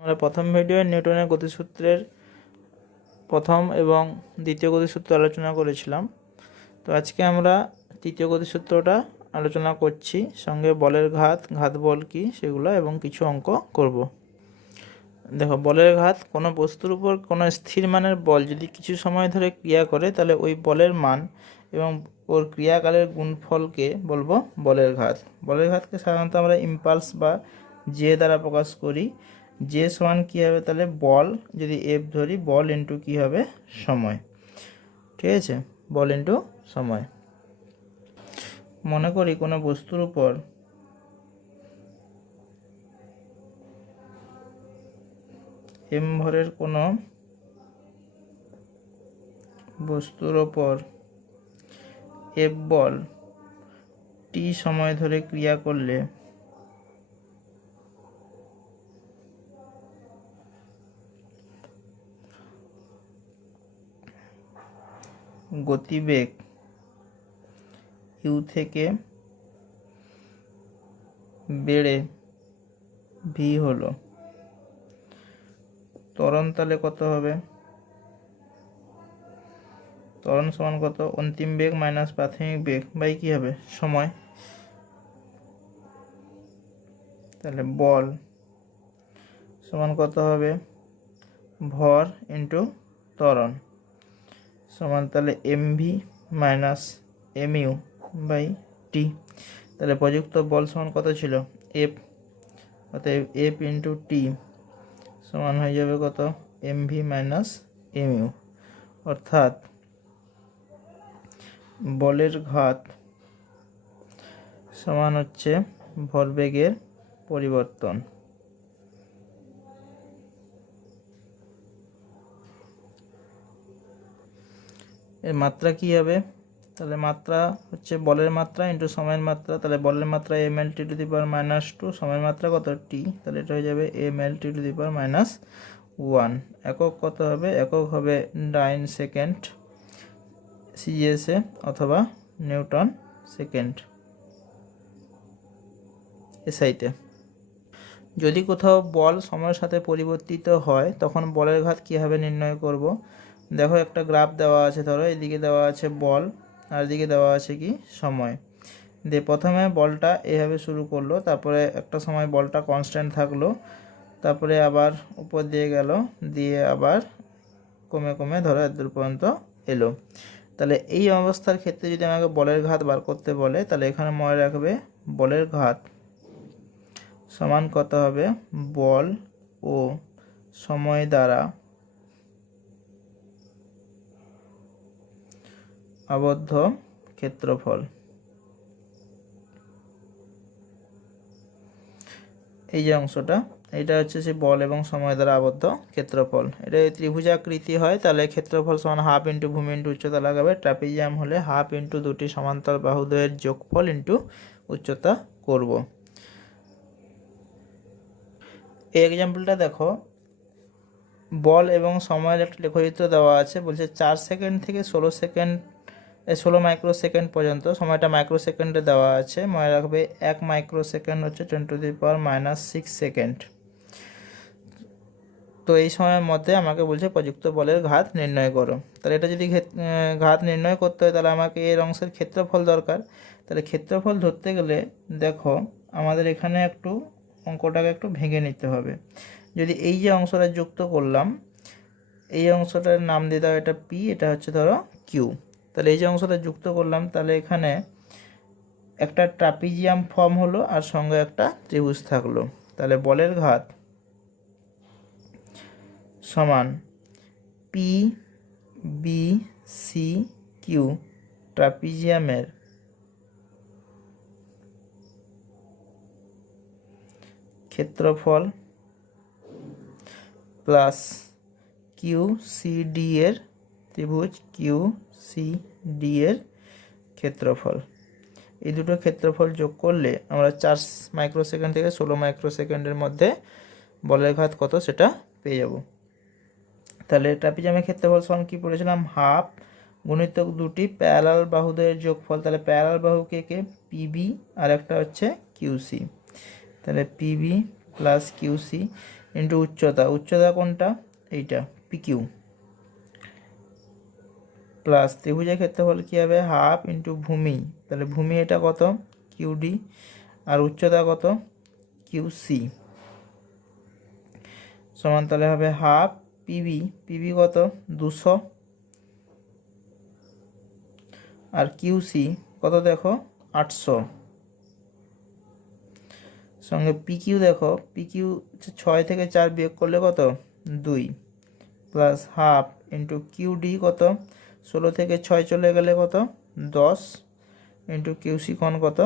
আমরা প্রথম ভিডিওয়ে নিউটনের গতিসূত্রের প্রথম এবং দ্বিতীয় গতিসূত্র আলোচনা করেছিলাম। তো আজকে আমরা তৃতীয় গতিসূত্রটা আলোচনা করছি, সঙ্গে বলের ঘাত বল কি সেগুলো এবং কিছু অঙ্ক করব। দেখো, বলের ঘাত কোনো বস্তুর উপর কোনো স্থির মানের বল যদি কিছু সময় ধরে ক্রিয়া করে তাহলে ওই বলের মান এবং ওর ক্রিয়াকালের গুণফলকে বলবো বলের ঘাত। বলের ঘাতকে সাধারণত আমরা ইম্পালস বা জে দ্বারা প্রকাশ করি। জে সমান কী হবে, তাহলে বল যদি এফ ধরি, বল ইন্টু কী হবে, সময়। ঠিক আছে, বল ইন্টু সময়। মনে করি কোনো বস্তুর উপর এম ভরের কোনো বস্তুর ওপর এফ বল টি সময় ধরে ক্রিয়া করলে গতিবেগ ইউ থেকে বেড়ে ভি হলো, ত্বরণ তাহলে কত হবে? ত্বরণ সমান কত? অন্তিম বেগ মাইনাস প্রাথমিক বেগ বাই কী হবে, সময়। তাহলে বল সমান কত হবে? ভর ইন্টু ত্বরণ সমান তাহলে m V minus M u by t. তাহলে প্রযুক্ত বল সমান কত ছিল? এফ। অতএব এফ ইন্টু টি সমান হয়ে যাবে কত? M V minus M U. অর্থাৎ বলের ঘাত সমান হচ্ছে ভরবেগের পরিবর্তন। এর মাত্রা কি হবে? তাহলে মাত্রা হচ্ছে বলের মাত্রা ইন্টু সময়ের মাত্রা। তাহলে বলের মাত্রা M L T to the power minus two, সময়ের মাত্রা কত? টি। তাহলে এটা হয়ে যাবে M L T to the power minus one. একক কত হবে? একক হবে ডাইন সেকেন্ড সিজিএসএ অথবা নিউটন সেকেন্ড এসআইতে। যদি কোথাও বল সময়ের সাথে পরিবর্তিত হয় তখন বলের ঘাত কীভাবে নির্ণয় করব? দেখো, একটা গ্রাফ দেওয়া আছে, ধরো এদিকে দেওয়া আছে বল আর এদিকে দেওয়া আছে কি, সময়। দিয়ে প্রথমে বলটা এভাবে শুরু করলো, তারপরে একটা সময় বলটা কনস্ট্যান্ট থাকলো, তারপরে আবার উপর দিয়ে গেল, দিয়ে আবার কমে কমে ধরো এত দূর পর্যন্ত এলো। তাহলে এই অবস্থার ক্ষেত্রে যদি আমাকে বলের ঘাত বার করতে বলে, তাহলে এখানে মনে রাখবে বলের ঘাত সমান কত হবে? বল ও সময় দ্বারা আবদ্ধ ক্ষেত্রফল। এই যে অংশটা, এটা হচ্ছে সে বল এবং সময় দ্বারা আবদ্ধ ক্ষেত্রফল। এটা ত্রিভুজাকৃতি হয় তাহলে ক্ষেত্রফল সমান হাফ ইন্টু ভূমি ইন্টু উচ্চতা লাগাবে। ট্রাপিজিয়াম হলে হাফ ইন্টু দুটি সমান্তরাল বাহুদ্বয়ের যোগফল ইন্টু উচ্চতা করব। এই এক্সাম্পলটা দেখো, বল এবং সময়ের একটা লেখচিত্র দেওয়া আছে। বলছে 4 সেকেন্ড থেকে 16 মাইক্রোসেকেন্ড পর্যন্ত, সময়টা মাইক্রোসেকেন্ডে দেওয়া আছে। মনে রাখবে 1 মাইক্রোসেকেন্ড হচ্ছে 10 two the power minus 6 second. তো এই সময়ের মধ্যে আমাকে বলছে প্রযুক্ত বলের ঘাত নির্ণয় করো। তাহলে এটা যদি ঘাত নির্ণয় করতে হয় তাহলে আমাকে এর অংশের ক্ষেত্রফল দরকার। তাহলে ক্ষেত্রফল ধরতে গেলে দেখো, আমাদের এখানে একটু অঙ্কটাকে একটু ভেঙে নিতে হবে। যদি এই যে অংশটা যুক্ত করলাম, এই অংশটার নাম দিয়ে দাও এটা পি, এটা হচ্ছে ধরো কিউ। তাহলে এই যে অংশটা যুক্ত করলাম, তাহলে এখানে একটা ট্রাপিজিয়াম ফর্ম হলো আর সঙ্গে একটা ত্রিভুজ থাকলো। তাহলে বলের ঘাত সমান পি বি সি কিউ ট্রাপিজিয়ামের ক্ষেত্রফল প্লাস কিউ সি ডি এর ত্রিভুজ কিউ সি ডি এর ক্ষেত্রফল। এই দুটো ক্ষেত্রফল যোগ করলে আমরা 4 মাইক্রোসেকেন্ড থেকে 16 মাইক্রোসেকেন্ডের মধ্যে বলের ঘাত কত সেটা পেয়ে যাব। তাহলে ট্রাপিজিয়ামের ক্ষেত্রফল সমান কি পড়েছিলাম? হাফ গুণিতক দুটি প্যারালাল বাহুদ্বয়ের যোগফল। তাহলে প্যারালাল বাহু কে পিবি আর একটা হচ্ছে কিউসি। তাহলে পিবি প্লাস কিউসি। ইন্টু উচ্চতা, উচ্চতা কোনটা এইটা পিকিউ, প্লাস ত্রিভুজের ক্ষেত্রফল কী হবে হাফ ইন্টু ভূমি, তাহলে ভূমি এটা কত কিউডি, আর উচ্চতা কত কিউসি, সমান তাহলে হবে হাফ পিবি, পিবি কত 200, আর কিউসি কত দেখো 800, সঙ্গে পিকিউ দেখো পিকিউ 6 থেকে 4 বিয়োগ করলে কত 2, প্লাস হাফ ইন্টু কিউডি কত 16 থেকে 6 চলে গেলে কত 10, ইন্টু কিউসি কোণ কত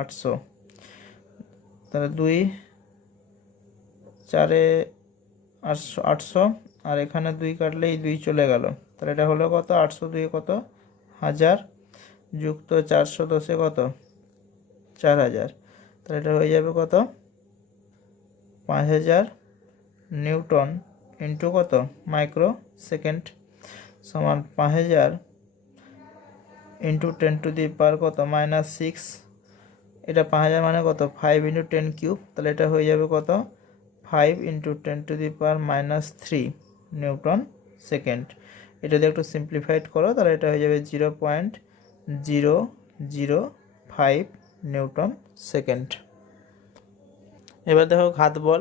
800, তাহলে 2 4 800, আর এখানে 2 কাটলেই 2 চলে গেল, তাহলে এটা হলো কত 802 কত 1000, যুক্ত 410 কত 4000, তাহলে এটা হয়ে যাবে কত 5000 নিউটন ইন্টু কত মাইক্রো সেকেন্ড, সমান 5000 ইন্টু 10⁻⁻⁶ কত -6, এটা 5000 মানে কত 5 ইন্টু 10 কিউব, তাহলে এটা হয়ে যাবে কত 5 ইন্টু 10⁻³ নিউটন সেকেন্ড। এটা দিয়ে একটু সিম্পলিফাইড করো, তাহলে এটা হয়ে যাবে 0.005 নিউটন সেকেন্ড। এবার দেখো ঘাত বল।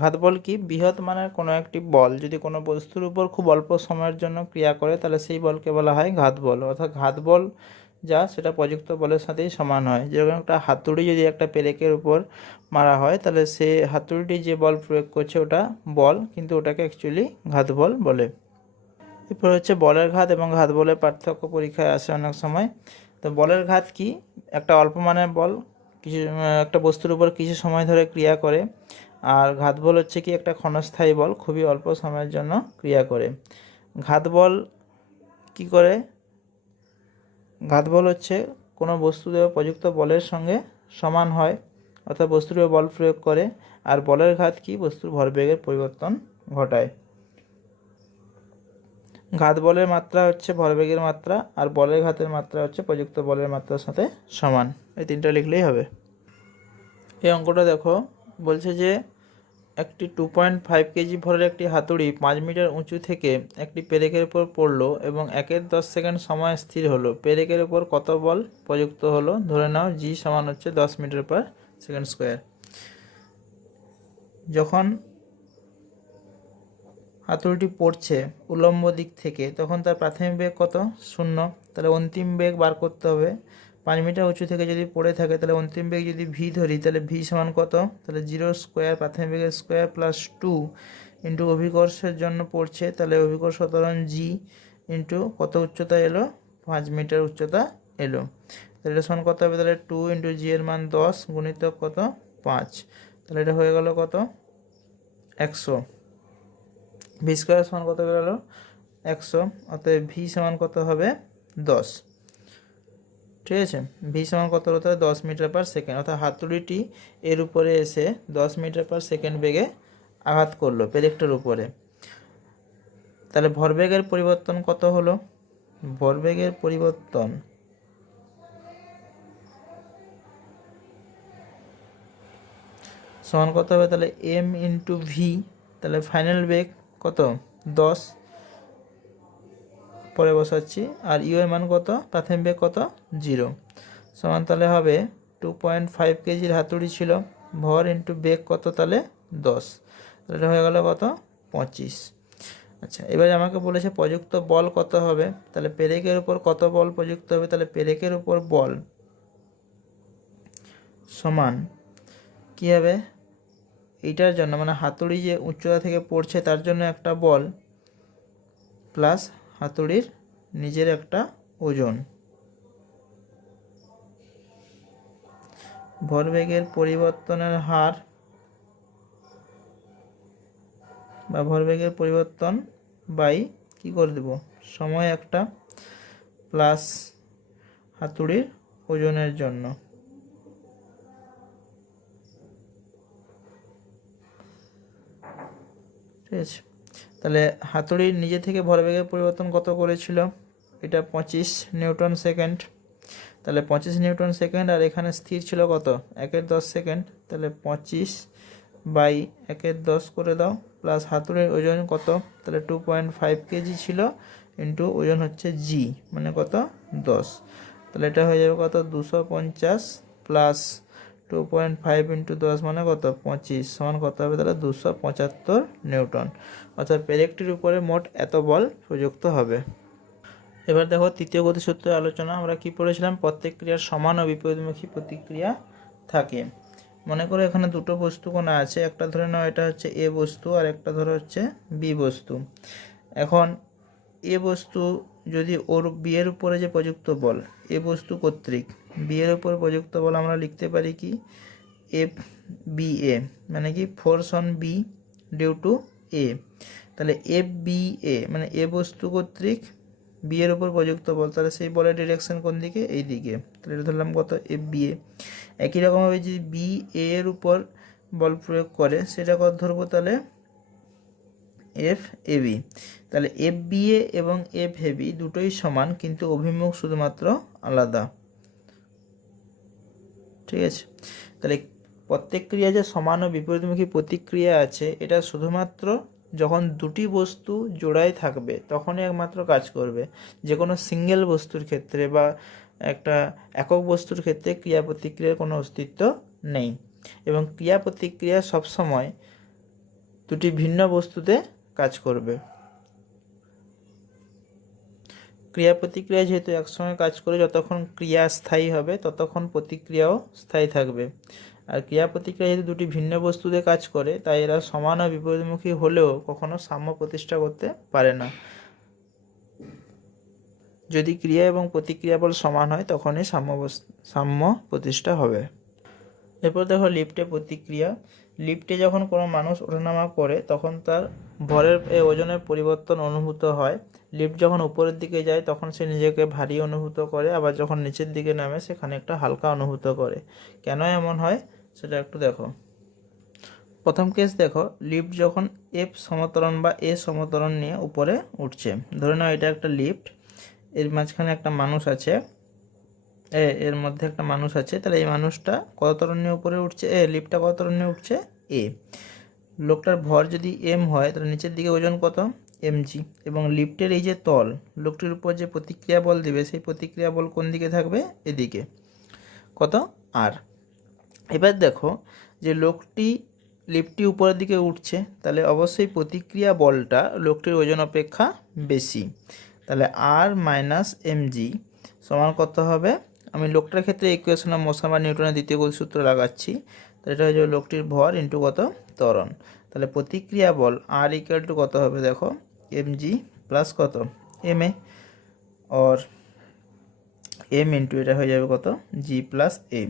ঘাত বল কি, বৃহৎ মানের কোনো একটি বল যদি কোনো বস্তুর উপর খুব অল্প সময়ের জন্য ক্রিয়া করে তাহলে সেই বলকে বলা হয় ঘাত বল, অর্থাৎ ঘাত বল যা সেটা প্রযুক্ত বলের সাথেই সমান হয়। যেরকম একটা হাতুড়ি যদি একটা পেরেকের উপর মারা হয় তাহলে সে হাতুড়িটি যে বল প্রয়োগ করছে ওটা বল, কিন্তু ওটাকে অ্যাকচুয়ালি ঘাত বল বলে। এরপর হচ্ছে বলের ঘাত এবং ঘাত বলের পার্থক্য পরীক্ষায় আসে অনেক সময়। তো বলের ঘাত কি, একটা অল্প মানের বল কিছু একটা বস্তুর উপর কিছু সময় ধরে ক্রিয়া করে, আর ঘাত বল হচ্ছে কি একটা ক্ষণস্থায়ী বল খুবই অল্প সময়ের জন্য ক্রিয়া করে। ঘাত বল কি করে, ঘাত বল হচ্ছে কোনো বস্তু দেওয়া প্রযুক্ত বলের সঙ্গে সমান হয়, অর্থাৎ বস্তুর উপর বল প্রয়োগ করে। আর বলের ঘাত কি, বস্তুর ভরবেগের পরিবর্তন ঘটায়। ঘাত বলের মাত্রা হচ্ছে ভরবেগের মাত্রা, আর বলের ঘাতের মাত্রা হচ্ছে প্রযুক্ত বলের মাত্রার সাথে সমান। এই তিনটা লিখলেই হবে। এই অঙ্কটা দেখো, বলছে যে একটি 2.5 কেজি ভরের একটি হাতুড়ি 5 মিটার উঁচু থেকে একটি পেরেকের উপর পড়লো এবং 1/10 সেকেন্ড সময় স্থির হলো। পেরেকের উপর কত বল প্রযুক্ত হলো? ধরে নাও জি সমান হচ্ছে 10 মিটার পার সেকেন্ড স্কোয়ার। যখন হাতুড়িটি পড়ছে উল্লম্ব দিক থেকে তখন তার প্রাথমিক বেগ কত? 0। তাহলে অন্তিম বেগ বার করতে হবে। 5 মিটার উঁচু থেকে যদি পড়ে থাকে তাহলে অন্তিম বেগ যদি ভি ধরি তাহলে ভি সমান কত? তাহলে 0 স্কোয়ার প্রাথমিক বেগের স্কোয়ার প্লাস 2 ইন্টু অভিকর্ষের জন্য পড়ছে, তাহলে অভিকর্ষ ত্বরণ জি ইন্টু কত উচ্চতা এলো? 5 মিটার উচ্চতা এলো। তাহলে এটা সমান কত হবে? তাহলে 2 ইন্টু জি এর মান 10 গুণিতক কত? 5। তাহলে এটা হয়ে গেল কত? 100। ভি স্কোয়ার সমান কত বেরোলো? 100। অতএব ভি সমান কত হবে? 10। ঠিক আছে, ভি সমান কত হতে হবে? 10 মিটার পার সেকেন্ড। অর্থাৎ হাতুড়িটি এর উপরে এসে 10 মিটার পার সেকেন্ড বেগে আঘাত করলো পেরেকটার উপরে। তাহলে ভরবেগের পরিবর্তন কত হলো? ভরবেগের পরিবর্তন সমান কত হবে? তাহলে এম ইন্টু ভি, তাহলে ফাইনাল বেগ কত? 10 পরে বসাচ্ছি, আর ইউ এর মান কত? প্রাথমিক বেগ কত? 0 সমান তাহলে হবে 2.5 কেজির হাতুড়ি ছিল, ভর ইন্টু বেগ কত? তাহলে 10, তাহলে এটা হয়ে গেল কত? 25। আচ্ছা, এবারে আমাকে বলেছে প্রযুক্ত বল কত হবে, তাহলে পেরেকের উপর কত বল প্রযুক্ত হবে? তাহলে পেরেকের উপর বল সমান কী হবে? এইটার জন্য মানে হাতুড়ি যে উচ্চতা থেকে পড়ছে তার জন্য একটা বল প্লাস হাতুড়ির নিজের একটা ওজন। ভরবেগের পরিবর্তনের হার বা ভরবেগের পরিবর্তন বাই কি করে দেব? সময় একটা প্লাস হাতুড়ির ওজনের জন্য। ঠিক আছে, তাহলে হাতুড়ির নিজে থেকে ভরবেগের পরিবর্তন কত করেছিল? এটা 25 নিউটন সেকেন্ড। তাহলে 25 নিউটন সেকেন্ড, আর এখানে স্থির ছিল কত? 1/10 সেকেন্ড। তাহলে 25 বাই 1/10 করে দাও, প্লাস হাতুড়ির ওজন কত, তাহলে 2.5 কেজি ছিল, ইন্টু ওজন হচ্ছে জি মানে কত 10, তাহলে এটা হয়ে যাবে কত 250 প্লাস 2.5 ইন্টু 10 মানে কত 25 সমান কত হবে, তাহলে 275 নিউটন। অর্থাৎ পেরেকটির উপরে মোট এত বল প্রযুক্ত হবে। এবার দেখো তৃতীয় গতিসূত্রের আলোচনা। আমরা কি পড়েছিলাম, প্রত্যেক ক্রিয়ার সমান ও বিপরীতমুখী প্রতিক্রিয়া থাকে। মনে করো এখানে দুটো বস্তু কোণা আছে, একটা ধরে নাও এটা হচ্ছে এ বস্তু আর একটা ধরে হচ্ছে বি বস্তু। এখন এ বস্তু যদি ওর বি এর উপরে যে প্রযুক্ত বল, এ বস্তু কর্তৃক বি এর উপর প্রযুক্ত বল আমরা লিখতে পারি কি এফ বি এ, মানে কি force on B due to A. তাহলে এফ বি এ মানে এ বস্তু কর্তৃক বি এর উপর প্রযুক্ত বল, তাহলে সেই বলের ডিরেকশন কোন দিকে, এই দিকে। তাহলে এটা ধরলাম কত এফ বি এ। একই রকমভাবে যদি বি এ এর উপর বল প্রয়োগ করে সেটা কত ধরবো, তাহলে এফ এ বি। তাহলে এফ বি এ এবং এফ এ বি দুটোই সমান, কিন্তু অভিমুখ শুধুমাত্র আলাদা। ঠিক আছে, তাহলে প্রত্যেক ক্রিয়া যে সমান ও বিপরীতমুখী প্রতিক্রিয়া আছে, এটা শুধুমাত্র যখন দুটি বস্তু জোড়ায় থাকবে তখনই একমাত্র কাজ করবে। যে কোনো সিঙ্গেল বস্তুর ক্ষেত্রে বা একটা একক বস্তুর ক্ষেত্রে ক্রিয়া প্রতিক্রিয়ার কোনো অস্তিত্ব নেই, এবং ক্রিয়া প্রতিক্রিয়া সবসময় দুটি ভিন্ন বস্তুতে কাজ করবে। ক্রিয়া প্রতিক্রিয়া যেহেতু একসঙ্গে কাজ করে, যতক্ষণ ক্রিয়া স্থায়ী হবে ততক্ষণ প্রতিক্রিয়াও স্থায়ী থাকবে। আর ক্রিয়া প্রতিক্রিয়া যেহেতু দুটি ভিন্ন বস্তুতে কাজ করে, তাই এরা সমান ও বিপরীতমুখী হলেও কখনো সাম্য প্রতিষ্ঠা করতে পারে না। যদি ক্রিয়া এবং প্রতিক্রিয়া বল সমান হয় তখনই সাম্য প্রতিষ্ঠা হবে। এরপর দেখো লিফটে প্রতিক্রিয়া। লিফটে যখন কোনো মানুষ ওঠানামা করে তখন তার ভরের ওজনের পরিবর্তন অনুভূত হয়। লিফট যখন উপরের দিকে যায় তখন সে নিজেকে ভারী অনুভূত করে, আবার যখন নিচের দিকে নামে সেখানে একটা হালকা অনুভূত করে। কেন এমন হয় সেটা একটু দেখো। প্রথম কেস দেখো, লিফট যখন এফ সমতরণ বা এ সমতরণ নিয়ে উপরে উঠছে। ধরে নাও এটা একটা লিফট, এর মাঝখানে একটা মানুষ আছে, এর মধ্যে একটা মানুষ আছে, তাহলে এই মানুষটা কত ত্বরণ নিয়ে উপরে উঠছে, লিফটটা কত ত্বরণ নিয়ে উঠছে এ। লোকটার ভর যদি এম হয় তাহলে নিচের দিকে ওজন কত এমজি, এবং লিফটের এই যে তল, লোকটির উপর যে প্রতিক্রিয়া বল দেবে সেই প্রতিক্রিয়া বল কোন দিকে থাকবে, এদিকে, কত আর। এবার দেখো যে লিফটটি উপরের দিকে উঠছে, তাহলে অবশ্যই প্রতিক্রিয়া বলটা লোকটির ওজন অপেক্ষা বেশি। তাহলে আর মাইনাস এমজি সমান কত হবে, আমি লোকটার ক্ষেত্রে ইকুয়েশন অফ মোশন বা নিউটনের দ্বিতীয় গতিসূত্র লাগাচ্ছি। তাহলে এটা হয়ে যাবে লোকটির ভর ইন্টু কত ত্বরণ। তাহলে প্রতিক্রিয়া বল আর ইকুয়াল টু কত হবে দেখো, এমজি প্লাস কত এম এ, और এম ইন্টু এটা হয়ে যাবে কত জি প্লাস এ।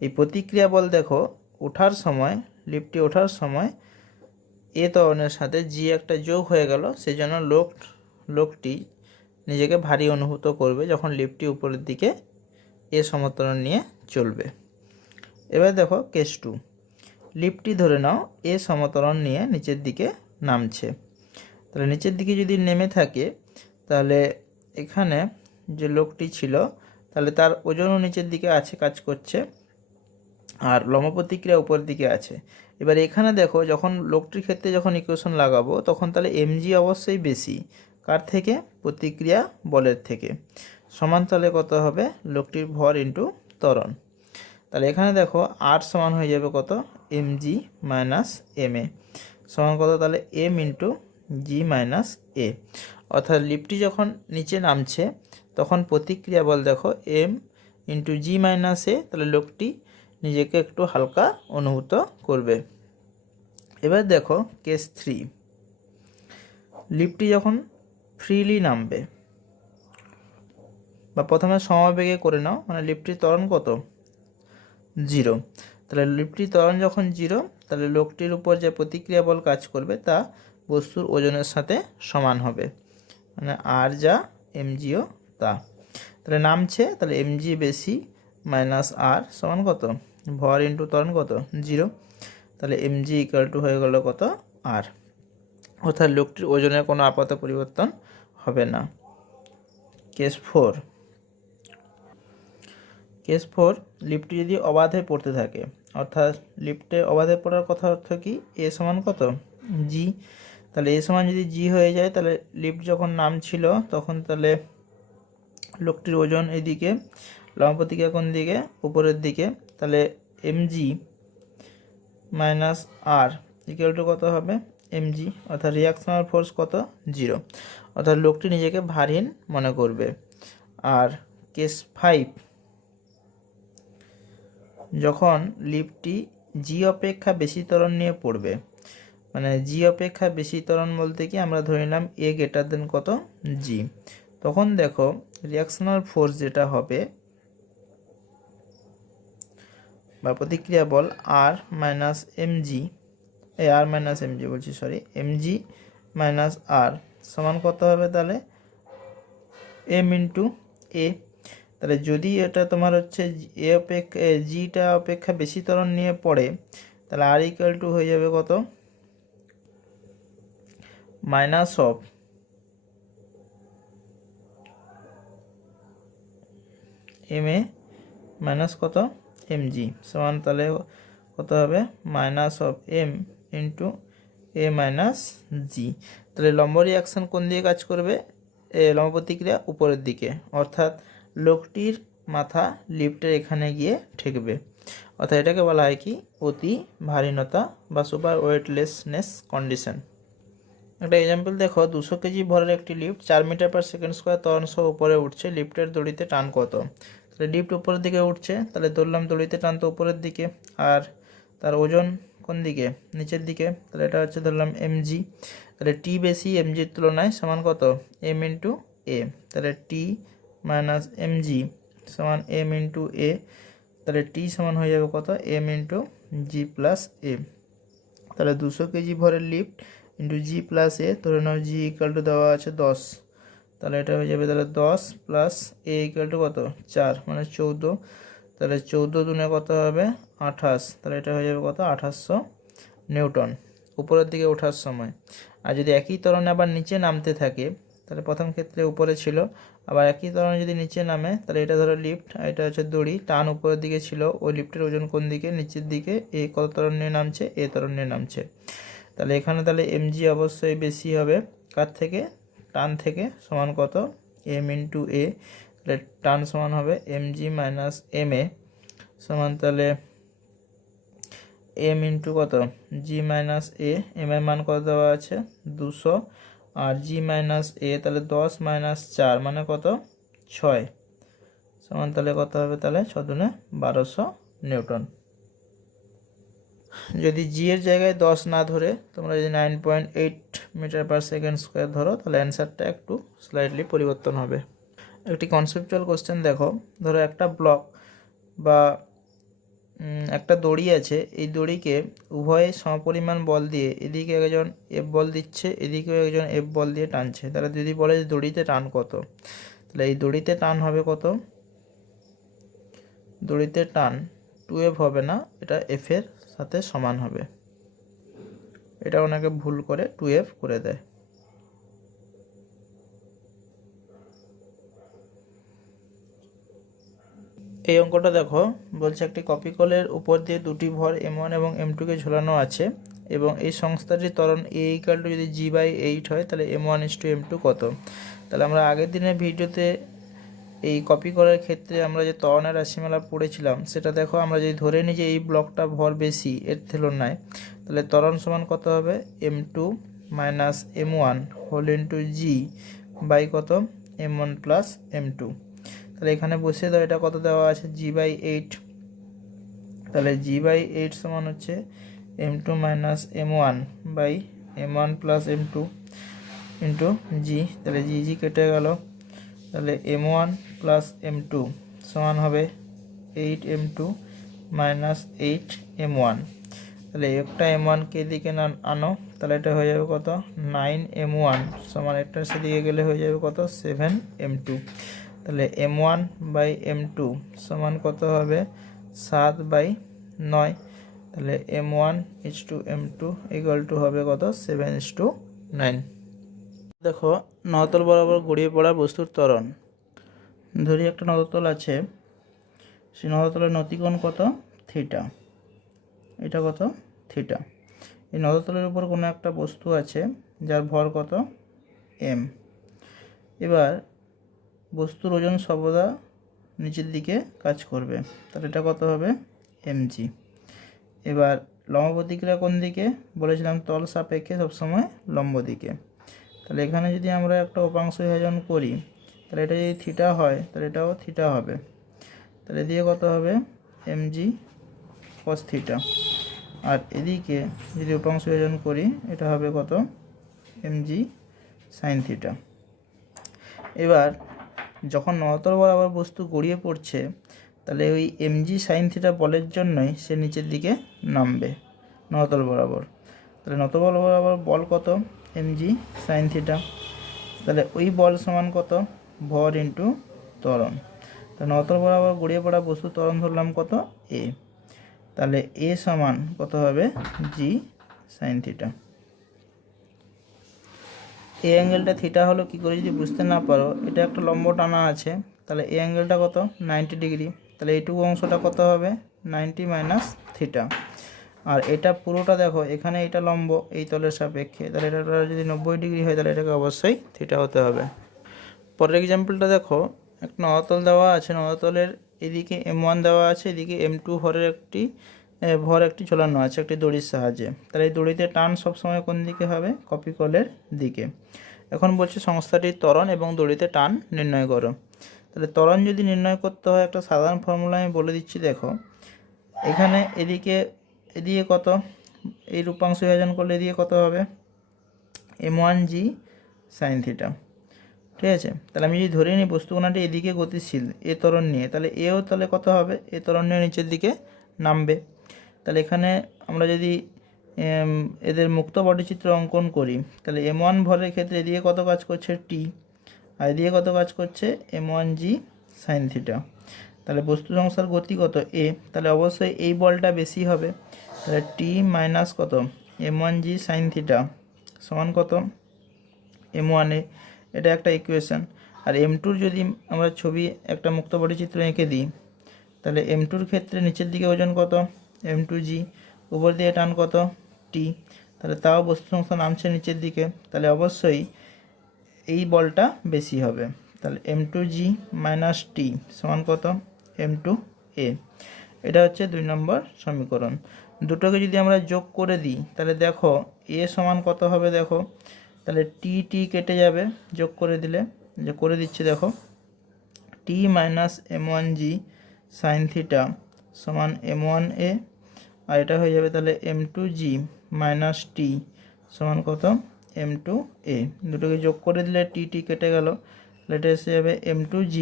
এই প্রতিক্রিয়া বল দেখো ওঠার সময়, লিফটটি ওঠার সময় এ ত্বরণের সাথে জি একটা যোগ হয়ে গেল, সেই জন্য লোকটি নিজেকে ভারী অনুভূত করবে যখন লিফটটি উপরের দিকে এ সমতরণ নিয়ে চলবে। এবার দেখো কেস 2, লিফটটি ধরে নাও এ সমতরণ নিয়ে নিচের দিকে নামছে। তাহলে নিচের দিকে যদি নেমে থাকে তাহলে এখানে যে লোকটি ছিল তাহলে তার ওজনও নিচের দিকে আছে, কাজ করছে, আর লম্ব প্রতিক্রিয়া উপরের দিকে আছে। এবার এখানে দেখো যখন লোকটির ক্ষেত্রে যখন ইকুয়েশন লাগাবো তখন তাহলে এমজি অবশ্যই বেশি, কার থেকে, প্রতিক্রিয়া বলের থেকে, সমান তাহলে কত হবে লোকটির ভর ইন্টু ত্বরণ। তাহলে এখানে দেখো আর সমান হয়ে যাবে কত এমজি মাইনাস এম এ সমান কত, তাহলে এম ইন্টু জি মাইনাস এ। অর্থাৎ লিফটটি যখন নিচে নামছে তখন প্রতিক্রিয়া বল দেখো এম ইন্টু জি মাইনাস এ, তাহলে লোকটি নিজেকে একটু হালকা অনুভূত করবে। এবার দেখো কেস 3, লিফটটি যখন ফ্রিলি নামবে, বা প্রথমে সমবেগে করে নাও, মানে লিফটটির ত্বরণ কত 0, তাহলে লিফটটির ত্বরণ যখন 0 তাহলে লোকটির উপর যে প্রতিক্রিয়া বল কাজ করবে তা বস্তুর ওজনের সাথে সমান হবে, মানে আর যা এমজিও তা। তাহলে নামছে, তাহলে এমজি বেশি মাইনাস আর সমান কত, ভর ইন্টু ত্বরণ কত 0, তাহলে এমজি ইকুয়াল টু হয়ে গেল কত আর। অর্থাৎ লোকটির ওজনের কোনো আপাত পরিবর্তন হবে না। কেস 4, কেস 4, লিফটটি যদি অবাধে পড়তে থাকে, অর্থাৎ লিফটে অবাধে পড়ার কথা অর্থ কি, এ সমান কত, জি। তাহলে এ সমান যদি জি হয়ে যায়, তাহলে লিফট যখন নামছিল তখন তাহলে লোকটির ওজন এইদিকে, লম্ব প্রতিক্রিয়া কোন দিকে, উপরের দিকে। তাহলে mg minus R equal to কত হবে, mg, অর্থাৎ রিয়াকশনাল ফোর্স কত, 0, অর্থাৎ লোকটি নিজেকে ভারহীন মনে করবে। আর কেস 5, যখন লিফটটি জি অপেক্ষা বেশি ত্বরণ নিয়ে পড়বে, মানে জি অপেক্ষা বেশি ত্বরণ বলতে কি, আমরা ধরে নিলাম এ গ্রেটার দেন কত, জি, তখন দেখো রিয়াকশনাল ফোর্স যেটা হবে বা প্রতিক্রিয়া বল আর মাইনাস এমজি, আর মাইনাস এমজি বলছি, সরি, এমজি মাইনাস আর সমান কত হবে, তাহলে এম ইন্টু এ। তাহলে যদি এটা তোমার হচ্ছে এ অপেক্ষা জিটা অপেক্ষা বেশি ত্বরণ নিয়ে পড়ে, তাহলে আর ইকুয়াল টু হয়ে যাবে কত, minus of m a minus কত, এম জি, সমান তাহলে কত হবে, minus of m into a minus g. তাহলে লম্ব রিয়াকশন কোন দিকে কাজ করবে, লম্ব প্রতিক্রিয়া উপরের দিকে, অর্থাৎ লোকটির মাথা লিফটের এখানে গিয়ে ঠেকবে, অর্থাৎ এটাকে বলা হয় কি, অতি ভারীনতা বা সুপার ওয়েটলেসনেস কন্ডিশন। একটা এক্সাম্পল দেখো, 200 কেজি ভরের একটি lift 4 metre per second square ত্বরণ সহ উপরে উঠছে, লিফটের দড়িতে টান কত। তাহলে লিফট উপরের দিকে উঠছে, তাহলে ধরলাম দড়িতে টান তো উপরের দিকে, আর তার ওজন কোন দিকে, নিচের দিকে, তাহলে এটা হচ্ছে ধরলাম এমজি। তাহলে টি বেশি এমজির তুলনায় সমান কত, এম ইন্টু এ। তাহলে টি মাইনাস এমজি সমান এম ইন্টু এ। তাহলে টি সমান হয়ে যাবে কত, এম ইন্টু জি প্লাস এ। তাহলে 200 কেজি ভরের লিফট ইন্টু জি প্লাস এ, ধরে নাও জি ইকাল টু দেওয়া আছে 10, তাহলে এটা হয়ে যাবে তাহলে 10 প্লাস এ ইকাল টু কত, 4, মানে 14। তাহলে 14 দুনে কত হবে, 28, তাহলে এটা হয়ে যাবে কত, 2800 নিউটন উপরের দিকে ওঠার সময়। আর যদি একই ত্বরণে আবার নিচে নামতে থাকে, তাহলে প্রথম ক্ষেত্রে উপরে ছিল, আবার একই ত্বরণে যদি নিচে নামে, তাহলে এটা ধরো লিফট আর এটা হচ্ছে দড়ি, টান উপরের দিকে ছিল, ওই লিফটের ওজন কোন দিকে, নিচের দিকে, এ কত ত্বরণ নিয়ে নামছে, এ ত্বরণ নিয়ে নামছে। তাহলে এখানে তাহলে এমজি অবশ্যই বেশি হবে, কার থেকে, টান থেকে, সমান কত, এম ইন্টু এ। তাহলে টান সমান হবে এমজি মাইনাস এম এ, সমান তাহলে এম ইন্টু কত, জি মাইনাস এ। এম এর মান কত দেওয়া আছে, 200, আর জি মাইনাস এ, তাহলে 10 মাইনাস 4 মানে কত, 6, সমান তাহলে কত হবে, তাহলে 6 দুনে 1200 নিউটন। যদি জি এর জায়গায় 10 না ধরে তোমরা যদি 9.8 মিটার পার সেকেন্ড স্কোয়ার ধরো, তাহলে অ্যান্সারটা একটু স্লাইটলি পরিবর্তন হবে। একটি কনসেপচুয়াল কোশ্চেন দেখো, ধরো একটা ব্লক বা একটা দড়ি আছে, এই দড়িকে উভয়ে সমপরিমাণ বল দিয়ে, এদিকে একজন এফ বল দিচ্ছে, এদিকেও একজন এফ বল দিয়ে টানছে, তাহলে যদি বলে যে দড়িতে টান কত, তাহলে এই দড়িতে টান হবে কত, দড়িতে টান 2F হবে না, এটা F এর সাথে সমান হবে। এটা ওনাকে ভুল করে 2F করে দেয়। এই অঙ্কটা দেখো, বলছে একটি কপি কলের উপর দিয়ে দুটি ভর M1 এবং M2 কে ঝোলানো আছে, এবং এই সংস্থাটির ত্বরণ A ইকুয়াল টু যদি G/8 হয়, তাহলে M1:M2 কত। তাহলে আমরা আগের দিনের ভিডিওতে এই কপি করার ক্ষেত্রে আমরা যে ত্বরণের রাশিমালা পড়েছিলাম, সেটা দেখো, আমরা যদি ধরে নিই যে এই ব্লকটা ভর বেশি এর তুলনায়, তাহলে ত্বরণ সমান কত হবে, M2 minus M1 whole into g by কত, M1 প্লাস M2। তাহলে এখানে বসিয়ে দাও, এটা কত দেওয়া আছে, G/8, তাহলে G/8 সমান হচ্ছে M2 minus M1 by M1 plus M2 into g, তাহলে জি কেটে গেল, তাহলে M1 প্লাস M2 সমান হবে 8M2 মাইনাস 8M1। তাহলে একটা M1কে এদিকে আনো, তাহলে এটা হয়ে যাবে কত, 9M1 সমান একটার সেদিকে গেলে হয়ে যাবে কত, 7M2। তাহলে M1 বাই M2 সমান কত হবে, 7/9। তাহলে M1:M2 ইকুয়াল টু হবে কত, 7:9। দেখো, নতল বরাবর গড়িয়ে পড়া বস্তুর ত্বরণ। ধরি একটা নতল আছে, সেই নততলের নতিকোণ কত? থিটা। এটা কত? থিটা। এই নততলের উপর কোনো একটা বস্তু আছে যার ভর কত? এম। এবার বস্তুর ওজন সর্বদা নিচের দিকে কাজ করবে, তাহলে এটা কত হবে? mg। এবার লম্ব প্রতিক্রিয়া কোন দিকে? বলেছিলাম তল সাপেক্ষে সবসময় লম্ব দিকে। তাহলে এখানে যদি আমরা একটা উপাংশ বিভাজন করি, তাহলে এটা যদি থিটা হয় তাহলে এটাও থিটা হবে। তাহলে দিয়ে কত হবে? mg cos theta. আর এদিকে যদি উপাংশ বিভাজন করি, এটা হবে কত? mg sin theta. এবার যখন নতল বরাবর বস্তু গড়িয়ে পড়ছে, তাহলে ওই mg sin থিটা বলের জন্যই সে নিচের দিকে নামবে নতল বরাবর। তাহলে নতল বরাবর বল কত? mg sin theta. তাহলে ওই বল সমান কত? ভর ইন্টু ত্বরণ। তাহলে নতল বরাবর গড়িয়ে পড়া বস্তু ত্বরণ ধরলাম কত? a। তাহলে a সমান কত হবে? g sin theta. এই অ্যাঙ্গেলটা থিটা হলো কী করে যদি বুঝতে না পারো, এটা একটা লম্ব টানা আছে, তাহলে এই অ্যাঙ্গেলটা কত? 90 ডিগ্রি। তাহলে এইটুকু অংশটা কত হবে? 90 মাইনাস থিটা। আর এটা পুরোটা দেখো, এখানে এটা লম্ব এই তলের সাপেক্ষে, তাহলে এটা যদি 90 ডিগ্রি হয় তাহলে এটাকে অবশ্যই থিটা হতে হবে। পরের এক্সাম্পলটা দেখো, একটা নতল দেওয়া আছে, নতলের এদিকে m1 দেওয়া আছে, এদিকে m2 ভর একটি ঝোলানো আছে একটি দড়ির সাহায্যে। তাহলে এই দড়িতে টান সবসময় কোন দিকে হবে? কপিকলের দিকে। এখন বলছে সংস্থাটির ত্বরণ এবং দড়িতে টান নির্ণয় করো। তাহলে ত্বরণ যদি নির্ণয় করতে হয়, একটা সাধারণ ফর্মুলা আমি বলে দিচ্ছি দেখো। এখানে এদিকে কত? এই রূপাংশ বিভাজন করলে এদিকে কত হবে? m1g sin theta. ঠিক আছে। তাহলে আমি যদি ধরে নিই বস্তুকণাটি এদিকে গতিশীল এ ত্বরণ নিয়ে, তাহলে এও তাহলে কত হবে? এ ত্বরণ নিয়ে নিচের দিকে নামবে। তাহলে এখানে আমরা যদি এদের মুক্ত বটচিত্র অঙ্কন করি, তাহলে m1 ভরের ক্ষেত্রে এদিকে কত কাজ করছে? t, আর এদিকে কত কাজ করছে? m1g sin theta. তাহলে বস্তু সংস্থার গতি কত? a। তাহলে অবশ্যই এই বলটা বেশি হবে। তাহলে t মাইনাস কত? m1g sin থিটা সমান কত? m1a। এটা একটা ইকুয়েশন। আর m2-র যদি আমরা ছবি একটা মুক্ত বটচিত্র এঁকে দিই, তাহলে m2-র ক্ষেত্রে নিচের দিকে ওজন কত? m2g। উপর দিয়ে টান কত? t। তাহলে তাও বস্তু সংস্থা নামছে নিচের দিকে, তাহলে অবশ্যই এই বলটা বেশি হবে। তাহলে m2g মাইনাস t সমান কত? m2a। এটা হচ্ছে 2 নম্বর সমীকরণ। দুটোকে যদি আমরা যোগ করে দিই, তাহলে দেখো a সমান কত হবে? দেখো, তাহলে t কেটে যাবে যোগ করে দিলে। যে করে দিচ্ছি দেখো, t minus m1g sin theta সমান m1a। আর এটা হয়ে যাবে তাহলে m2g মাইনাস t সমান কত? m2a। দুটোকে যোগ করে দিলে t কেটে গেল, তাহলে এটা এসে যাবে m2g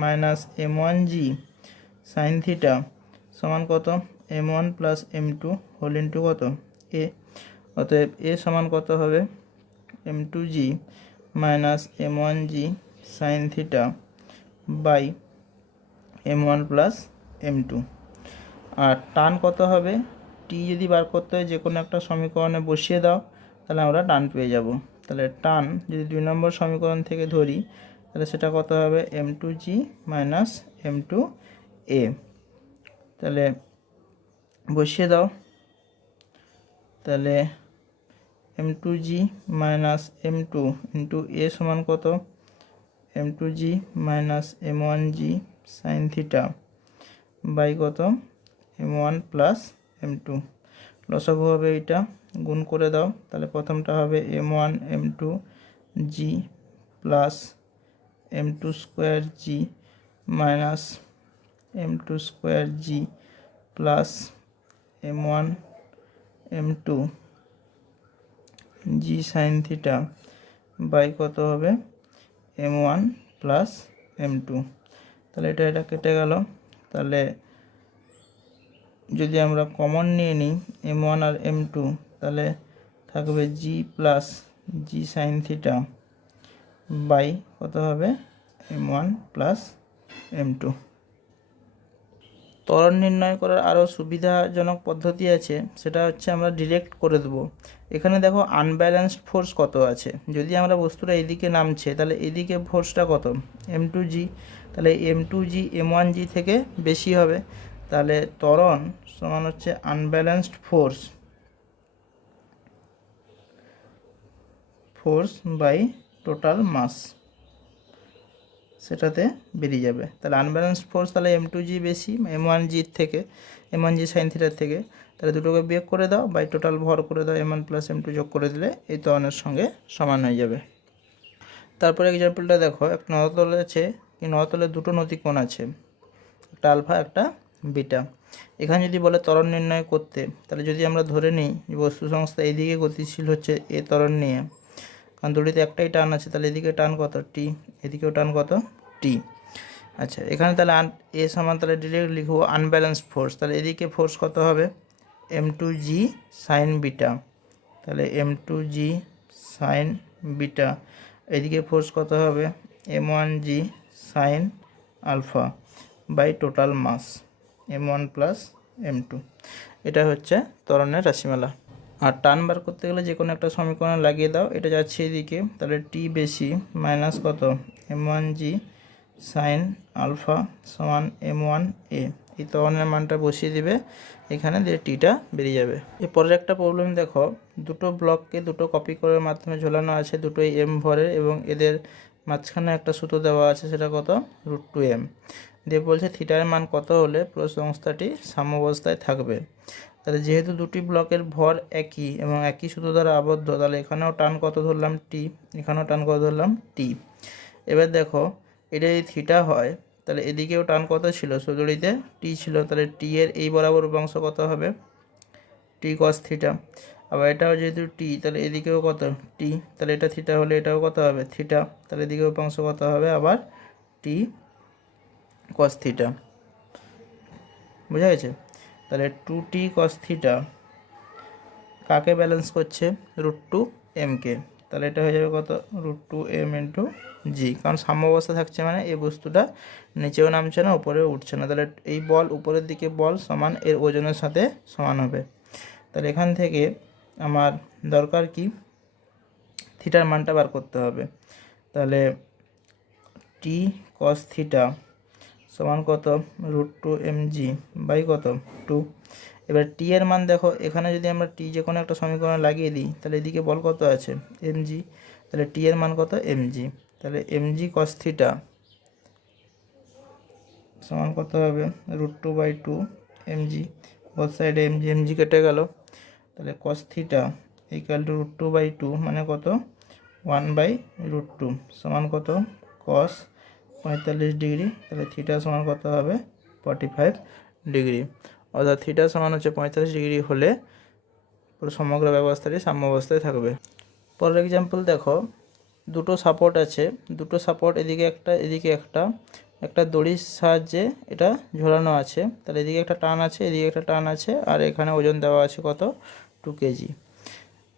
minus m1g sin theta সমান কত? m1 plus m2 whole into কত? a। অতএব a সমান কত হবে? m2g minus m1g sin theta by m1 plus m2। আর টান কত হবে? t যদি বার করতে হয় যে কোনো একটা সমীকরণে বসিয়ে দাও, তাহলে আমরা টান পেয়ে যাব। তাহলে টান যদি 2 নম্বর সমীকরণ থেকে ধরি, তাহলে সেটা কত হবে? m2g minus m2a। তাহলে বসিয়ে দাও, তাহলে m2g minus m2 into a সমান কত? m2g minus m1g sin theta by কত? m1 plus m2। লসাগু হবে এইটা, গুণ করে দাও, তাহলে প্রথমটা হবে m1 m2 g plus m2 square g minus m2 square g plus m1 m2 g sin theta by কত হবে? m1 plus m2। তাহলে এটা কেটে গেল। তাহলে যদি আমরা কমন নিয়ে নিই m1 আর m2, তাহলে থাকবে g plus g sin theta by কত হবে? m1 plus m2। ত্বরণ নির্ণয় করার আরও সুবিধাজনক পদ্ধতি আছে, সেটা হচ্ছে আমরা ডিরেক্ট করে দেবো। এখানে দেখো আনব্যালেন্সড ফোর্স কত আছে। যদি আমরা বস্তুটা এদিকে নামছে, তাহলে এদিকে ফোর্সটা কত? m2g। তাহলে m2g m1g থেকে বেশি হবে। তাহলে ত্বরণ সমান হচ্ছে unbalanced force by total mass, সেটাতে বেরিয়ে যাবে। তাহলে আনব্যালেন্সড ফোর্স তাহলে m2g বেশি m1g থেকে, m1g সাইন থিটার থেকে। তাহলে দুটোকে বিয়োগ করে দাও, বাই টোটাল ভর করে দাও, m1 প্লাস m2 যোগ করে দিলে এই ত্বরণের সঙ্গে সমান হয়ে যাবে। তারপরে এক্সাম্পলটা দেখো, একটা নতলে আছে, কি নতলে দুটো নতিকোণ আছে, একটা আলফা একটা বিটা। এখানে যদি বলে ত্বরণ নির্ণয় করতে, তাহলে যদি আমরা ধরে নিই যে বস্তু সংস্থা এইদিকে গতিশীল হচ্ছে এ ত্বরণ নিয়ে, কারণ দুটিতে একটাই টান আছে, তাহলে এদিকে টান কত টি, এদিকেও টান কত টি। আচ্ছা, এখানে তাহলে এ সমান তাহলে ডিরেক্ট লিখবো আনব্যালেন্সড ফোর্স, তাহলে এদিকে ফোর্স কত হবে m2g সাইন বিটা, তাহলে m2g সাইন বিটা, এদিকে ফোর্স কত হবে m1g sine alpha by total mass m1 plus m2। এটা হচ্ছে ত্বরণের রাশিমালা। আর টান বার করতে গেলে যে কোনো একটা সমীকরণ লাগিয়ে দাও, এটা যাচ্ছে এদিকে, তাহলে টি বেশি মাইনাস কত m1g সাইন আলফা সমান m1 এ, এই ত্বরণের মানটা বসিয়ে দিবে এখানে, দিয়ে টিটা বেরিয়ে যাবে। এরপরের একটা প্রবলেম দেখো, দুটো ব্লককে দুটো কপি করার মাধ্যমে ঝোলানো আছে, দুটোই এম ভরের, এবং এদের মাঝখানে একটা সুতো দেওয়া আছে, সেটা কত √2m, দিয়ে বলছে থিটার মান কত হলে পুরো সংস্থাটি সাম্যাবস্থায় থাকবে। তাহলে যেহেতু দুটি ব্লকের ভর একই এবং একই সুতো দ্বারা আবদ্ধ, তাহলে এখানেও টান কত ধরলাম টি, এখানেও টান কত ধরলাম টি। এবার দেখো, এটা যদি থিটা হয়, তাহলে এদিকেও টান কত ছিল, সুতরিতে টি ছিল, তাহলে টি এর এই বরাবর উপাংশ কত হবে টি কস থিটা। আবার এটাও যেহেতু টি, তাহলে এদিকেও কত টি, তাহলে এটা থিটা হলে এটাও কত হবে থিটা, তাহলে এদিকে উপাংশ কত হবে আবার টি কস থিটা। বোঝা গেছে? তাহলে 2t cos থিটা কাকে ব্যালেন্স করছে √2m কে, তাহলে এটা হয়ে যাবে কত √2m ইন্টু জি, কারণ সাম্যাবস্থা থাকছে মানে এই বস্তুটা নিচেও নামছে না উপরেও উঠছে না, তাহলে এই বল উপরের দিকে বল সমান এর ওজনের সাথে সমান হবে। তাহলে এখান থেকে আমার দরকার কি থিটার মানটা বার করতে হবে। তাহলে t cos থিটা সমান কত √2mg বাই কত 2। এবার টি এর মান দেখো, এখানে যদি আমরা টি যে কোনো একটা সমীকরণ লাগিয়ে দিই, তাহলে এদিকে বল কত আছে mg, তাহলে টি এর মান কত mg, তাহলে mg cos থিটা সমান কত হবে √2/2 mg, বোথ সাইডে mg mg কেটে গেল, তাহলে cos থিটা ইকুয়াল টু √2/2 মানে কত 1/√2 সমান কত cos 45 ডিগ্রি, তাহলে থিটা সমান কত হবে 45 ডিগ্রি। অর্থাৎ থিটা সমান হচ্ছে 45 ডিগ্রি হলে পুরো সমগ্র ব্যবস্থাটি সাম্যাবস্থায় থাকবে। পরের এক্সাম্পল দেখো, দুটো সাপোর্ট আছে, দুটো সাপোর্ট এদিকে একটা এদিকে একটা দড়ির সাহায্যে এটা ঝোলানো আছে, তাহলে এদিকে একটা টান আছে এদিকে একটা টান আছে, আর এখানে ওজন দেওয়া আছে কত 2 কেজি।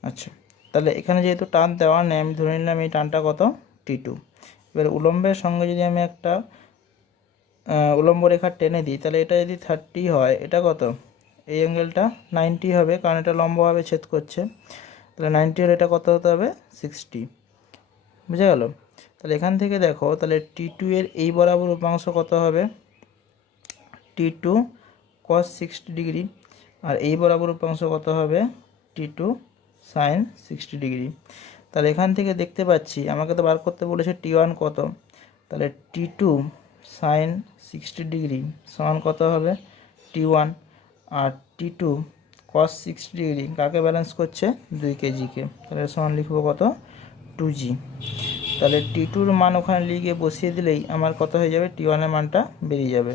আচ্ছা, তাহলে এখানে যেহেতু টান দেওয়া নেই, আমি ধরে নিলাম এই টানটা কত T2। এবার উলম্বের সঙ্গে যদি আমি একটা উলম্ব রেখা টেনে দিই, তাহলে এটা যদি 30 হয়, এটা কত এই অ্যাঙ্গেলটা 90 হবে, কারণ এটা লম্বভাবে ছেদ করছে, তাহলে 90 হলে এটা কত হতে হবে 60। বুঝা গেল? তাহলে এখান থেকে দেখো, তাহলে T2 এর এই বরাবর উপাংশ কত হবে T2 cos 60 ডিগ্রি, আর এই বরাবর উপাংশ কত হবে T2 sin 60 ডিগ্রি। তাহলে এখান থেকে দেখতে পাচ্ছি আমাকে তো বার করতে বলেছে T1 কত, তাহলে T2 sin 60 ডিগ্রি সমান কত হবে T1, আর T2 cos 60 ডিগ্রি কাকে ব্যালেন্স করছে 2 কেজিকে, তাহলে সমান লিখবো কত 2g। তাহলে T2-র মান ওখানে লিখে বসিয়ে দিলেই আমার কত হয়ে যাবে T1-এর মানটা বেরিয়ে যাবে।